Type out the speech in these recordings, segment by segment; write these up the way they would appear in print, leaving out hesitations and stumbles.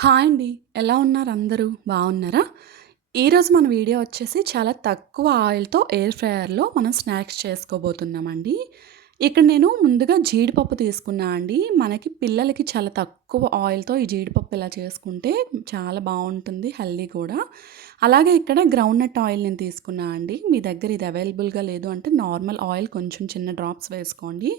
Hi అండి. ఎలా ఉన్నారు అందరూ? బాగున్నారా? ఈరోజు మన వీడియో వచ్చేసి చాలా తక్కువ ఆయిల్‌తో ఎయిర్ ఫ్రైయర్‌లో మనం స్నాక్స్ చేసుకోబోతున్నామండి. ఇక్కడ నేను ముందుగా జీడిపప్పు తీసుకున్నా అండి. మనకి పిల్లలకి చాలా తక్కువ ఆయిల్‌తో ఈ జీడిపప్పు ఇలా చేసుకుంటే చాలా బావుంటుంది. హెల్తీ కూడా. అలాగే ఇక్కడ గ్రౌండ్‌నట్ ఆయిల్ నేను తీసుకున్నా అండి. మీ దగ్గర ఇది అవైలబుల్‌గా లేదు అంటే నార్మల్ ఆయిల్ కొంచెం చిన్న డ్రాప్స్ వేసుకోండి.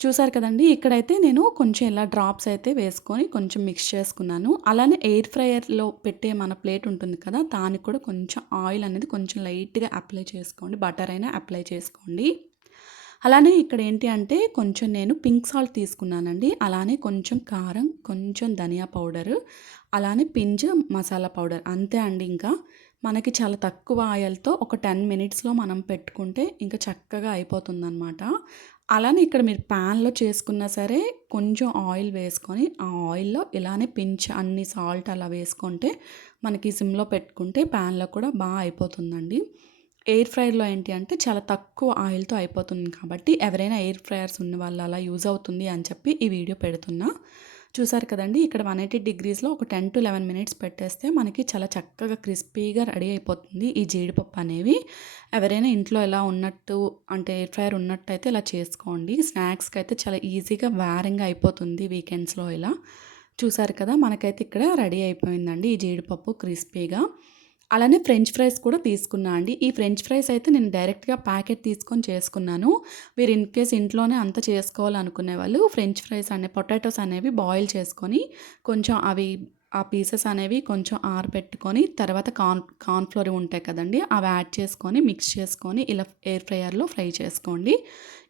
చూసారు కదండీ! ఇక్కడైతే నేను కొంచెం ఇలా డ్రాప్స్ అయితే వేసుకొని కొంచెం మిక్స్ చేసుకున్నాను. అలానే ఎయిర్ ఫ్రైయర్‌లో పెట్టే మన ప్లేట్ ఉంటుంది కదా! దానికి కూడా కొంచెం ఆయిల్ అనేది కొంచెం లైట్‌గా అప్లై చేసుకోండి. బటర్ అయినా అప్లై చేసుకోండి. అలానే ఇక్కడ ఏంటి అంటే కొంచెం నేను పింక్ సాల్ట్ తీసుకున్నానండి. అలానే కొంచెం కారం, కొంచెం ధనియా పౌడరు, అలానే పించ్ మసాలా పౌడర్ అంతే అండి ఇంకా. మనకి చాలా తక్కువ ఆయిల్‌తో ఒక 10 మినిట్స్‌లో మనం పెట్టుకుంటే ఇంకా చక్కగా అయిపోతుందనమాట. అలానే ఇక్కడ మీరు ప్యాన్‌లో చేసుకున్నా సరే కొంచెం ఆయిల్ వేసుకొని, ఆ ఆయిల్‌లో ఇలానే పించ్ అన్ని సాల్ట్ అలా వేసుకుంటే మనకి సిమ్‌లో పెట్టుకుంటే ప్యాన్‌లో కూడా అయిపోతుందండి. ఎయిర్ ఫ్రైయర్‌లో ఏంటి అంటే చాలా తక్కువ ఆయిల్‌తో అయిపోతుంది కాబట్టి ఎవరైనా ఎయిర్ ఫ్రైయర్స్ ఉన్నవాళ్ళు అలా యూజ్ అవుతుంది అని చెప్పి ఈ వీడియో పెడుతున్నా. చూసారు కదండీ! ఇక్కడ 180 డిగ్రీస్‌లో ఒక 10-11 మినిట్స్ పెట్టేస్తే మనకి చాలా చక్కగా క్రిస్పీగా రెడీ అయిపోతుంది ఈ జీడిపప్పు అనేవి. ఎవరైనా ఇంట్లో ఇలా ఉన్నట్టు అంటే ఎయిర్ ఫ్రైయర్ ఉన్నట్టయితే ఇలా చేసుకోండి. స్నాక్స్‌కి అయితే చాలా ఈజీగా వేరంగా అయిపోతుంది వీకెండ్స్‌లో ఇలా. చూసారు కదా! మనకైతే ఇక్కడ రెడీ అయిపోయిందండి ఈ జీడిపప్పు క్రిస్పీగా. అలానే ఫ్రెంచ్ ఫ్రైస్ కూడా తీసుకున్నా అండి. ఈ ఫ్రెంచ్ ఫ్రైస్ అయితే నేను డైరెక్ట్‌గా ప్యాకెట్ తీసుకొని చేసుకున్నాను. మీరు ఇన్‌కేస్ ఇంట్లోనే అంతా చేసుకోవాలనుకునే వాళ్ళు ఫ్రెంచ్ ఫ్రైస్ పొటాటోస్ అనేవి బాయిల్ చేసుకొని కొంచెం అవి ఆ పీసెస్ అనేవి కొంచెం ఆరబెట్టుకొని తర్వాత కార్న్ ఫ్లోర్ ఉంటాయి కదండీ! అవి యాడ్ చేసుకొని మిక్స్ చేసుకొని ఇలా ఎయిర్ ఫ్రైయర్‌లో ఫ్రై చేసుకోండి.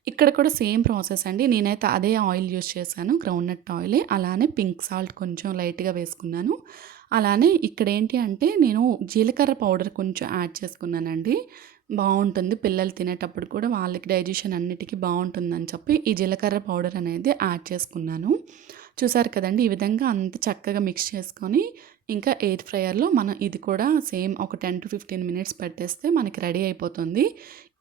ఇక్కడ కూడా సేమ్ ప్రాసెస్ అండి. నేనైతే అదే ఆయిల్ యూజ్ చేశాను. గ్రౌండ్‌నట్ ఆయిలే. అలానే పింక్ సాల్ట్ కొంచెం లైట్‌గా వేసుకున్నాను. అలానే ఇక్కడేంటి అంటే నేను జీలకర్ర పౌడర్ కొంచెం యాడ్ చేసుకున్నానండి. బావుంటుంది. పిల్లలు తినేటప్పుడు కూడా వాళ్ళకి డైజెషన్ అన్నిటికి బావుంటుందని చెప్పి ఈ జీలకర్ర పౌడర్ అనేది యాడ్ చేసుకున్నాను. చూసారు కదండీ! ఈ విధంగా అంత చక్కగా మిక్స్ చేసుకొని ఇంకా ఎయిర్ ఫ్రైయర్‌లో మనం ఇది కూడా సేమ్ ఒక 10-15 మినిట్స్ పెట్టేస్తే మనకి రెడీ అయిపోతుంది.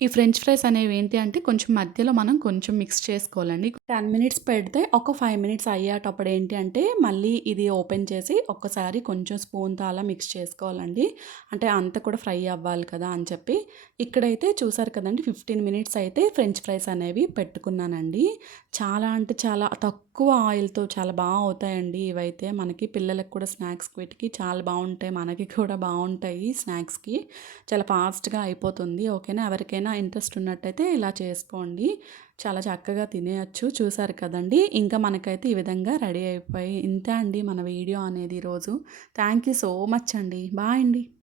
ఈ ఫ్రెంచ్ ఫ్రైస్ అనేవి ఏంటి అంటే కొంచెం మధ్యలో మనం కొంచెం మిక్స్ చేసుకోవాలండి. 10 మినిట్స్ పెడితే ఒక 5 మినిట్స్ అయ్యేటప్పుడు ఏంటి అంటే మళ్ళీ ఇది ఓపెన్ చేసి ఒక్కసారి కొంచెం స్పూన్‌తో అలా మిక్స్ చేసుకోవాలండి. అంటే అంతా కూడా ఫ్రై అవ్వాలి కదా అని చెప్పి. ఇక్కడైతే చూసారు కదండీ 15 మినిట్స్ అయితే ఫ్రెంచ్ ఫ్రైస్ అనేవి పెట్టుకున్నానండి. చాలా అంటే చాలా తక్కువ ఆయిల్‌తో చాలా అవుతాయండి ఇవైతే. మనకి పిల్లలకి కూడా స్నాక్స్‌కి వీటికి చాలా బావుంటాయి. మనకి కూడా బావుంటాయి స్నాక్స్‌కి. చాలా ఫాస్ట్‌గా అయిపోతుంది. ఓకేనా. ఎవరికైనా ఇంట్రెస్ట్ ఉన్నట్టయితే ఇలా చేసుకోండి. చాలా చక్కగా తినేయొచ్చు. చూసారు కదండీ! ఇంకా మనకైతే ఈ విధంగా రెడీ అయిపోయి ఇంతే అండి మన వీడియో అనేది ఈరోజు. థ్యాంక్ యూ సో మచ్ అండి. బాయ్ అండి.